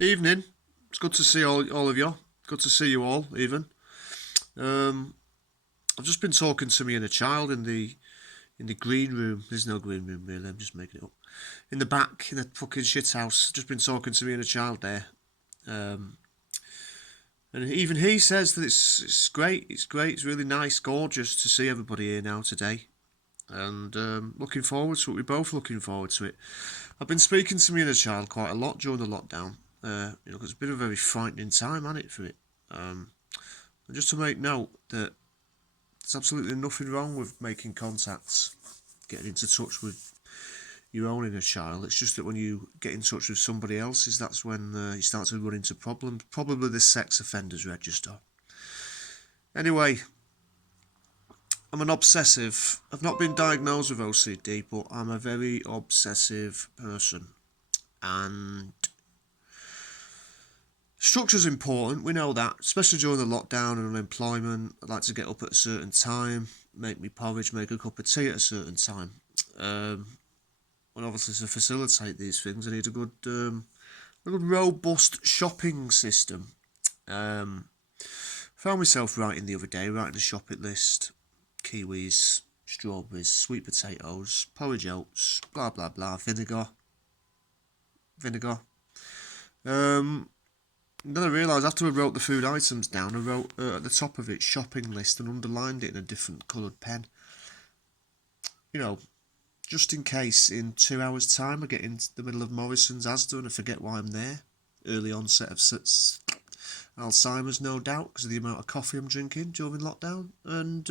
Evening. It's good to see all of you. Good to see you all, even. Um, I've just been talking to me and a child in the green room. There's no green room really. I'm just making it up. In the back, in the fucking shit house. Just been talking to me and a child there. Um, and even he says that it's great. It's great. It's really nice, gorgeous to see everybody here now today. And looking forward to it. We're both looking forward to it. I've been speaking to me and a child quite a lot during the lockdown. Cause it's been a very frightening time, hasn't it, for it? Um, and just to make note that there's absolutely nothing wrong with making contacts, getting into touch with your own inner child. It's just that when you get in touch with somebody else's, that's when you start to run into problems. Probably the sex offenders register. Anyway, I'm an obsessive. I've not been diagnosed with OCD, but I'm a very obsessive person. And structure's important, we know that, especially during the lockdown and unemployment. I'd like to get up at a certain time, make me porridge, make a cup of tea at a certain time. And obviously to facilitate these things, I need a good robust shopping system. Found myself writing the other day, writing a shopping list, kiwis, strawberries, sweet potatoes, porridge oats, blah blah blah, vinegar. Um, Then I realised after I wrote the food items down, I wrote at the top of it shopping list and underlined it in a different coloured pen. You know, just in case in 2 hours' time I get into the middle of Morrison's Asda and I forget why I'm there. Early onset of Alzheimer's, no doubt, because of the amount of coffee I'm drinking during lockdown. And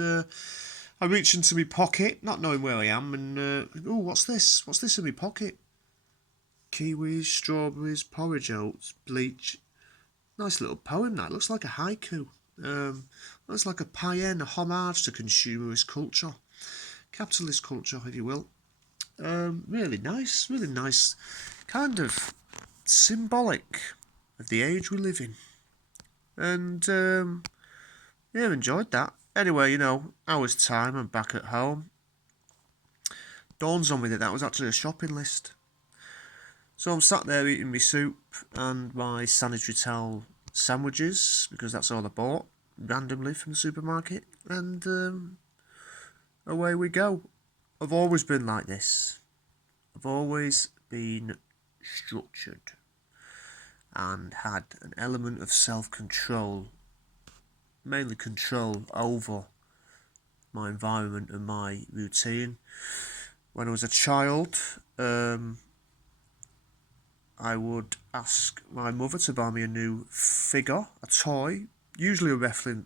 I reach into my pocket, not knowing where I am, and oh, what's this? What's this in my pocket? Kiwis, strawberries, porridge oats, bleach. Nice little poem that. Looks like a haiku. Looks like a paean, a homage to consumerist culture. Capitalist culture, if you will. Really nice, really nice. Kind of symbolic of the age we live in. And, yeah, enjoyed that. Anyway, hour's time, I'm back at home. Dawns on me that was actually a shopping list. So I'm sat there eating my soup and my sanitary towel sandwiches, because that's all I bought randomly from the supermarket, and away we go. I've always been like this. I've always been structured and had an element of self-control, mainly control over my environment and my routine. When I was a child, I would ask my mother to buy me a new figure, a toy, usually a referee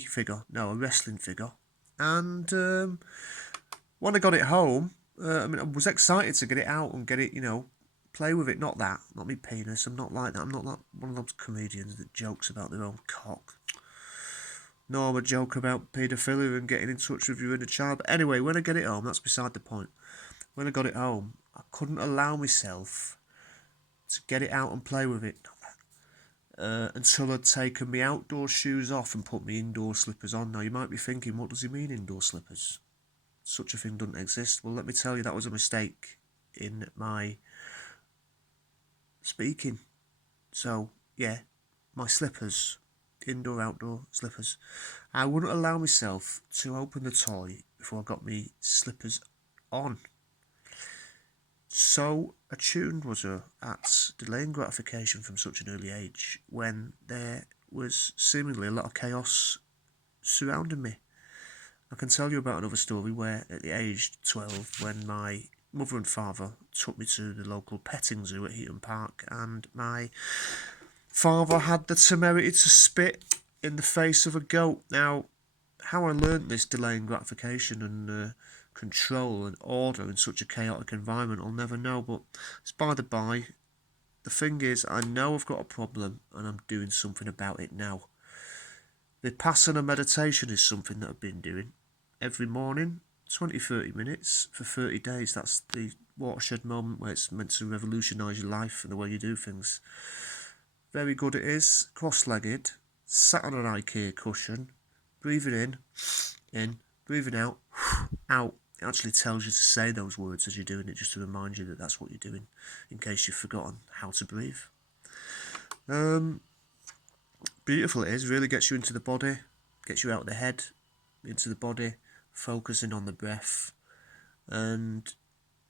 figure, no, a wrestling figure. And when I got it home, I was excited to get it out and get it, play with it. Not my penis. I'm not like that. I'm not that one of those comedians that jokes about their own cock. No, I'm a joke about paedophilia and getting in touch with your inner child. But anyway, when I get it home, that's beside the point. When I got it home, I couldn't allow myself to get it out and play with it until I'd taken my outdoor shoes off and put my indoor slippers on. Now, you might be thinking, what does he mean, indoor slippers? Such a thing doesn't exist. Well, let me tell you, that was a mistake in my speaking. So, yeah, my slippers, indoor, outdoor slippers. I wouldn't allow myself to open the toy before I got my slippers on. So attuned was I at delaying gratification from such an early age when there was seemingly a lot of chaos surrounding me. I can tell you about another story where at the age 12, when my mother and father took me to the local petting zoo at Heaton Park, and my father had the temerity to spit in the face of a goat. Now, how I learnt this delaying gratification and control and order in such a chaotic environment, I'll never know, but it's by the by. The thing is, I know I've got a problem and I'm doing something about it now. Vipassana meditation is something that I've been doing every morning, 20-30 minutes for 30 days. That's the watershed moment where it's meant to revolutionise your life and the way you do things. Very good it is, cross-legged, sat on an IKEA cushion, breathing in, breathing out, out. It actually tells you to say those words as you're doing it, just to remind you that that's what you're doing, in case you've forgotten how to breathe. Beautiful it is, really gets you into the body, gets you out of the head, into the body, focusing on the breath. And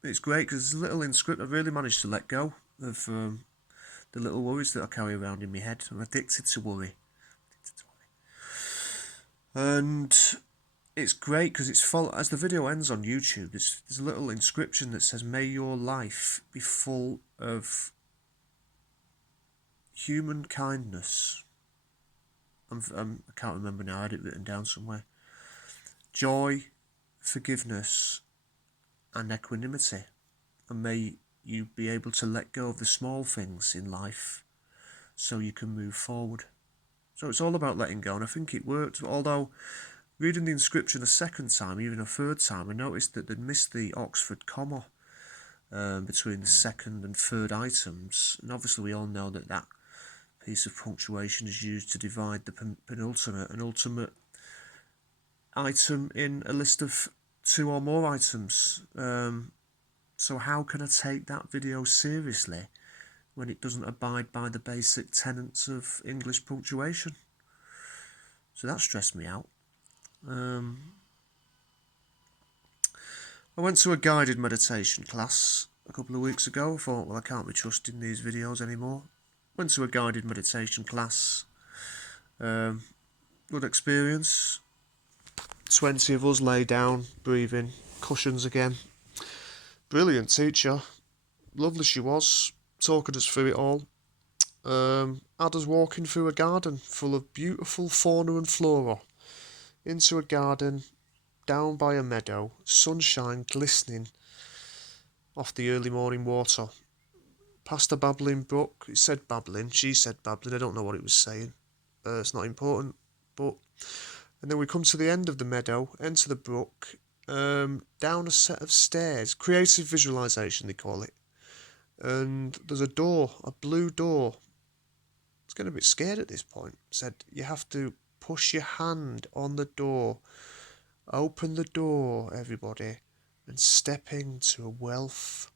it's great because there's a little inscript. I've really managed to let go of the little worries that I carry around in my head. I'm addicted to worry. And it's great because it's full. As the video ends on YouTube, there's a little inscription that says, "May your life be full of human kindness." I can't remember now. I had it written down somewhere. Joy, forgiveness, and equanimity. And may you be able to let go of the small things in life so you can move forward. So it's all about letting go, and I think it worked. Although, reading the inscription a second time, even a third time, I noticed that they'd missed the Oxford comma between the second and third items. And obviously we all know that that piece of punctuation is used to divide the penultimate and ultimate item in a list of 2 or more items. So how can I take that video seriously when it doesn't abide by the basic tenets of English punctuation? So that stressed me out. I went to a guided meditation class a couple of weeks ago. I thought, well, I can't be trusting these videos anymore. Went to a guided meditation class. Good experience. 20 of us lay down, breathing, cushions again. Brilliant teacher. Lovely she was, talking us through it all. Had us walking through a garden full of beautiful fauna and flora. Into a garden, down by a meadow, sunshine glistening off the early morning water. Past a babbling brook. It said babbling, she said babbling, I don't know what it was saying. It's not important. And then we come to the end of the meadow, enter the brook, down a set of stairs. Creative visualisation, they call it. And there's a door, a blue door. I was getting a bit scared at this point. It said, you have to push your hand on the door. Open the door, everybody, and step into a wealth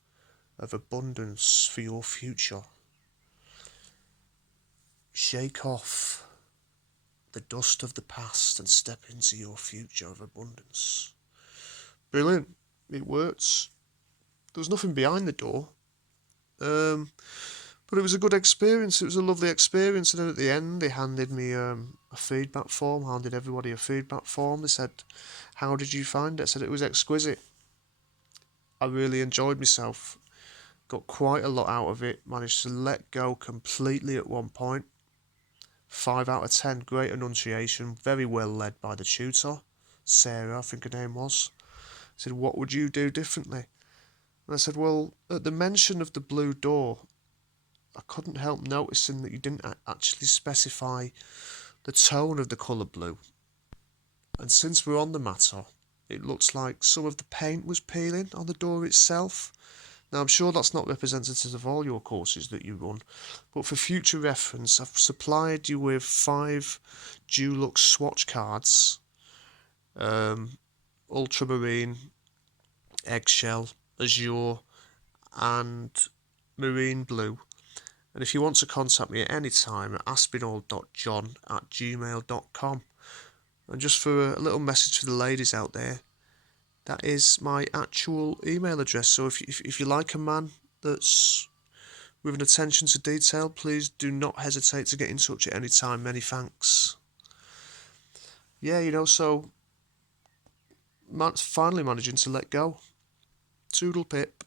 of abundance for your future. Shake off the dust of the past and step into your future of abundance. Brilliant. It works. There was nothing behind the door. But it was a good experience. It was a lovely experience. And then at the end, they handed me a feedback form, handed everybody a feedback form. They said, how did you find it? I said, it was exquisite. I really enjoyed myself. Got quite a lot out of it. Managed to let go completely at one point. 5 out of 10, great enunciation. Very well led by the tutor, Sarah, I think her name was. I said, what would you do differently? And I said, well, at the mention of the blue door, I couldn't help noticing that you didn't actually specify the tone of the colour blue. And since we're on the matter, it looks like some of the paint was peeling on the door itself. Now, I'm sure that's not representative of all your courses that you run, but for future reference, I've supplied you with 5 Dulux swatch cards, ultramarine, eggshell, azure, and marine blue. And if you want to contact me at any time at aspinall.john@gmail.com. And just for a little message for the ladies out there, that is my actual email address. So if you like a man that's with an attention to detail, please do not hesitate to get in touch at any time. Many thanks. Yeah, so finally managing to let go. Toodle pip.